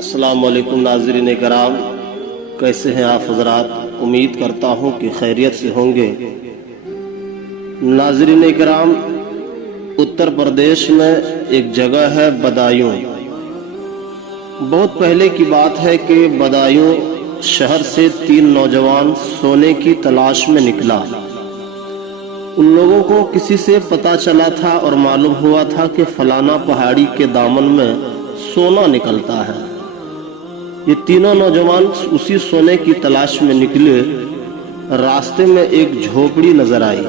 अस्सलाम वालेकुम नाज़रीन कराम, कैसे हैं आप हज़रात। उम्मीद करता हूं कि खैरियत से होंगे। नाज़रीन कराम, उत्तर प्रदेश में एक जगह है बदायूं। बहुत पहले की बात है कि बदायूं शहर से 3 नौजवान सोने की तलाश में निकला। उन लोगों को किसी से पता चला था और मालूम हुआ था कि फलाना पहाड़ी के दामन में सोना निकलता है। ये तीनों नौजवान उसी सोने की तलाश में निकले। रास्ते में एक झोपड़ी नजर आई।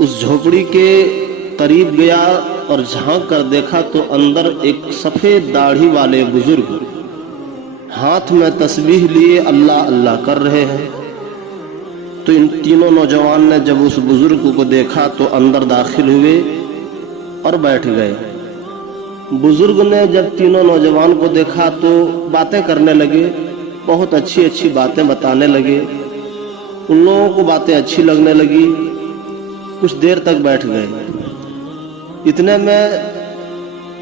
उस झोपड़ी के करीब गया और झांक कर देखा तो अंदर एक सफेद दाढ़ी वाले बुजुर्ग हाथ में तस्बीह लिए अल्लाह अल्लाह कर रहे हैं। तो इन तीनों नौजवान ने जब उस बुजुर्ग को देखा तो अंदर दाखिल हुए और बैठ गए। बुजुर्ग ने जब तीनों नौजवान को देखा तो बातें करने लगे, बहुत अच्छी अच्छी बातें बताने लगे। उन लोगों को बातें अच्छी लगने लगी, कुछ देर तक बैठ गए। इतने में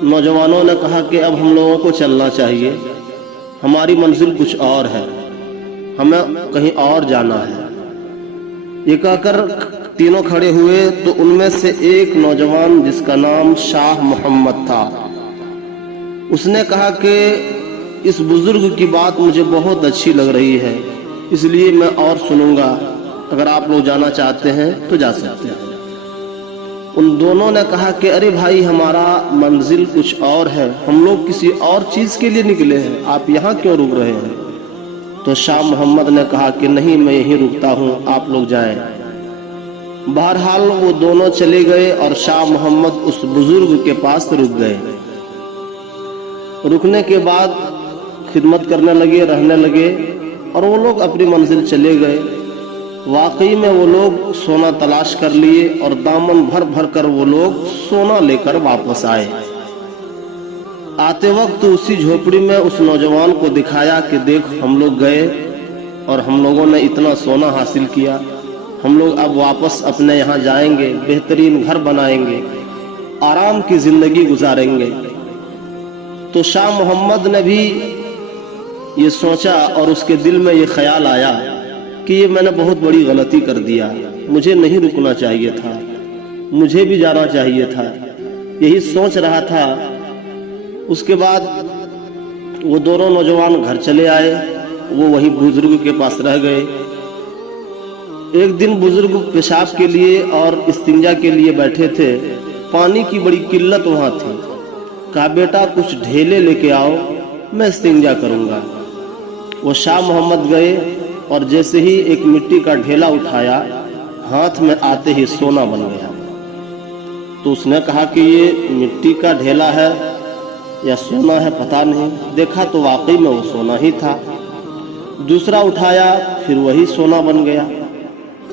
नौजवानों ने कहा कि अब हम लोगों को चलना चाहिए, हमारी मंजिल कुछ और है, हमें कहीं और जाना है। ये कहकर तीनों खड़े हुए तो उनमें से एक नौजवान जिसका नाम शाह मोहम्मद था, उसने कहा कि इस बुजुर्ग की बात मुझे बहुत अच्छी लग रही है, इसलिए मैं और सुनूंगा। अगर आप लोग जाना चाहते हैं तो जा सकते हैं। उन दोनों ने कहा कि अरे भाई, हमारा मंजिल कुछ और है, हम लोग किसी और चीज के लिए निकले हैं, आप यहाँ क्यों रुक रहे हैं। तो शाह मोहम्मद ने कहा कि नहीं, मैं यहीं रुकता हूँ, आप लोग जाएं। बहरहाल वो दोनों चले गए और शाह मोहम्मद उस बुजुर्ग के पास रुक गए। रुकने के बाद खिदमत करने लगे, रहने लगे और वो लोग अपनी मंजिल चले गए। वाकई में वो लोग सोना तलाश कर लिए और दामन भर भर कर वो लोग सोना लेकर वापस आए। आते वक्त उसी झोपड़ी में उस नौजवान को दिखाया कि देख, हम लोग गए और हम लोगों ने इतना सोना हासिल किया, हम लोग अब वापस अपने यहाँ जाएंगे, बेहतरीन घर बनाएंगे, आराम की जिंदगी गुजारेंगे। तो शाह मोहम्मद ने भी ये सोचा और उसके दिल में ये ख्याल आया कि ये मैंने बहुत बड़ी गलती कर दिया, मुझे नहीं रुकना चाहिए था, मुझे भी जाना चाहिए था। यही सोच रहा था। उसके बाद वो दोनों नौजवान घर चले आए, वो वही बुजुर्ग के पास रह गए। एक दिन बुजुर्ग पेशाब के लिए और इस्तिंजा के लिए बैठे थे। पानी की बड़ी किल्लत वहां थी। कहा, बेटा कुछ ढेले लेके आओ, मैं इस्तिंजा करूंगा। वो शाह मोहम्मद गए और जैसे ही एक मिट्टी का ढेला उठाया, हाथ में आते ही सोना बन गया। तो उसने कहा कि ये मिट्टी का ढेला है या सोना है पता नहीं। देखा तो वाकई में वो सोना ही था। दूसरा उठाया, फिर वही सोना बन गया।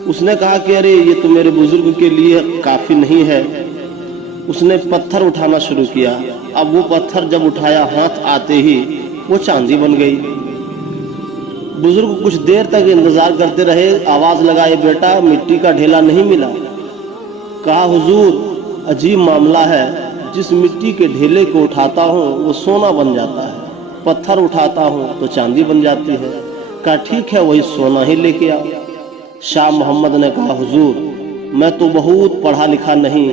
उसने कहा कि अरे, ये तो मेरे बुजुर्ग के लिए काफी नहीं है। उसने पत्थर उठाना शुरू किया। अब वो पत्थर जब उठाया, हाथ आते ही वो चांदी बन गई। बुजुर्ग कुछ देर तक इंतजार करते रहे। आवाज लगाए, बेटा मिट्टी का ढेला नहीं मिला। कहा, हुजूर अजीब मामला है, जिस मिट्टी के ढेले को उठाता हूँ वो सोना बन जाता है, पत्थर उठाता हूँ तो चांदी बन जाती है। कहा, ठीक है, वही सोना ही लेके आओ। शाह मोहम्मद ने कहा, हुजूर मैं तो बहुत पढ़ा लिखा नहीं,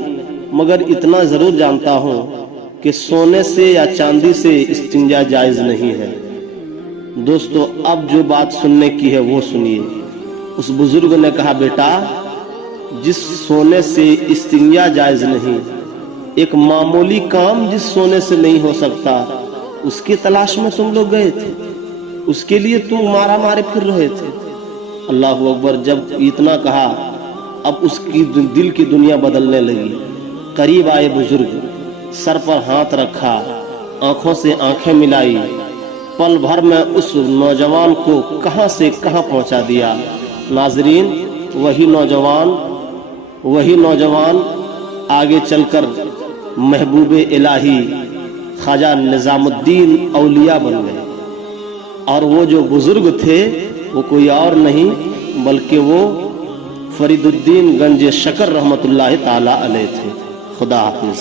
मगर इतना जरूर जानता हूँ कि सोने से या चांदी से इस्तिंजा जायज नहीं है। दोस्तों, अब जो बात सुनने की है वो सुनिए। उस बुजुर्ग ने कहा, बेटा जिस सोने से इस्तिंजा जायज नहीं, एक मामूली काम जिस सोने से नहीं हो सकता, उसकी तलाश में तुम लोग गए थे, उसके लिए तुम मारा मारे फिर रहे थे। अल्लाह अकबर। जब इतना कहा, अब उसकी दिल की दुनिया बदलने लगी। करीब आए बुजुर्ग, सर पर हाथ रखा, आंखों से आंखें मिलाई, पल भर में उस नौजवान को कहां से कहां पहुंचा दिया। नाजरीन, वही नौजवान आगे चलकर महबूबे इलाही ख्वाजा निजामुद्दीन औलिया बन गए। और वो जो बुजुर्ग थे वो कोई और नहीं बल्कि वो फरीदुद्दीन गंज शकर रहमतुल्लाह ताला अलैह थे। खुदा हाफिज।